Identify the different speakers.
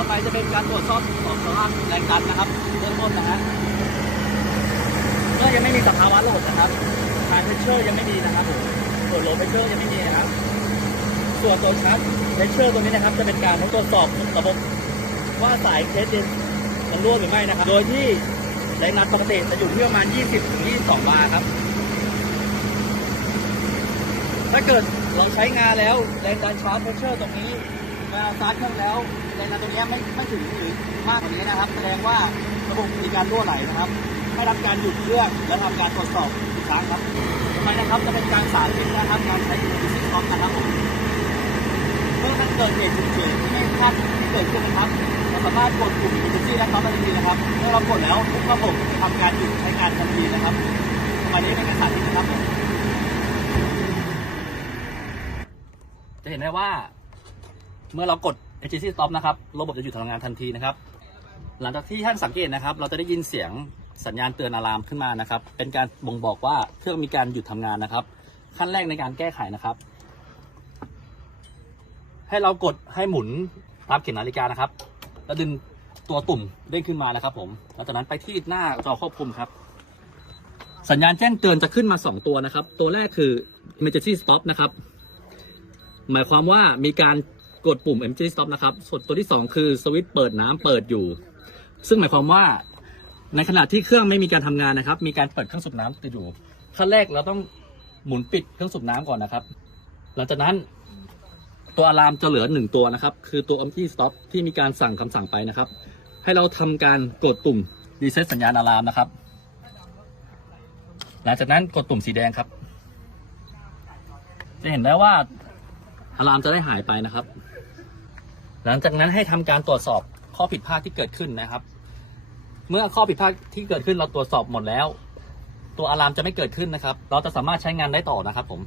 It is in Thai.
Speaker 1: ต่อไปจะเป็นการตรวจสอบของสภาพแรงดันนะครับเบื้องต้นนะฮะเมื่อยังไม่มีสภาวะโหลดนะครับทานเพชเชอร์ยังไม่มีนะครับผมส่วนโหลดเพชเชอร์ยังไม่มีนะครับ ส่วนตัวชาร์จเพชเชอร์ตัวนี้นะครับ จะเป็นการตรวจสอบระบบว่าสายเคสเย็นมันรั่วหรือไม่นะครับ โดยที่แรงดันปกติจะอยู่ที่ประมาณ 20-22 บาร์ครับ ถ้าเกิดเราใช้งานแล้วแรงดันชาร์จเพชเชอร์ตรงนี้ สตาร์ทเครื่องแล้วแรงดันตรงนี้ไม่ไม่ถึงหรือมากกว่านี้นะครับ แสดงว่าระบบมีการรั่วไหลนะครับให้รับการหยุดเครื่องและทำการตรวจสอบอีกครั้งครับต่อไปนะครับจะเป็นการสาธิตนะครับการใช้ยูนิซิสท็อปนะครับผมเมื่อมันเกิดเหตุฉุกเฉินที่ไม่คาดที่เกิดขึ้นนะครับเราสามารถกดปุ่ม emergency และ stop ทันทีนะครับเมื่อเรากดแล้วทุกระบบจะทำการหยุดใช้การทันทีนะครับต่อไปนี้เป็นการสาธิตนะครับผมจะเห็นได้ว่า เมื่อเรากด emergency stop นะครับ ระบบจะหยุดทำงานทันทีนะครับ หลังจากที่ท่านสังเกตนะครับ เราจะได้ยินเสียงสัญญาณเตือนอะลามขึ้นมานะครับ เป็นการบ่งบอกว่าเครื่องมีการหยุดทำงานนะครับ ขั้นแรกในการแก้ไขนะครับ ให้เรากดให้หมุนตามเข็มนาฬิกานะครับ แล้วดึงตัวตุ่มเด้งขึ้นมานะครับ ผมหลังจากนั้นไปที่หน้าจอควบคุมครับ สัญญาณแจ้งเตือนจะขึ้นมา 2 ตัวนะครับ ตัวแรกคือ emergency stop นะครับ หมายความว่ามีการ กดปุ่ม emergency stop นะครับ ส่วนตัวที่ 2 คือสวิตช์เปิดน้ำเปิดอยู่ ซึ่งหมายความว่าในขณะที่เครื่องไม่มีการทำงานนะครับ มีการเปิดเครื่องสูบน้ำติดอยู่ขั้นแรกเราต้องหมุนปิดเครื่องสูบน้ำก่อนนะครับ หลังจากนั้น ตัวอะลามจะเหลือหนึ่งตัวนะครับ คือตัว empty stop ที่มีการสั่งคำสั่งไปนะครับ ให้เราทำการกดปุ่ม reset สัญญาณอะลามนะครับ หลังจากนั้นกดตุ่มสีแดงครับ จะเห็นได้ว่าอะลามจะได้หายไปนะครับ หลังจากนั้นให้ทำการตรวจสอบข้อผิดพลาดที่เกิดขึ้นนะครับ เมื่อข้อผิดพลาดที่เกิดขึ้นเราตรวจสอบหมดแล้ว ตัวอะลามจะไม่เกิดขึ้นนะครับ เราจะสามารถใช้งานได้ต่อนะครับผม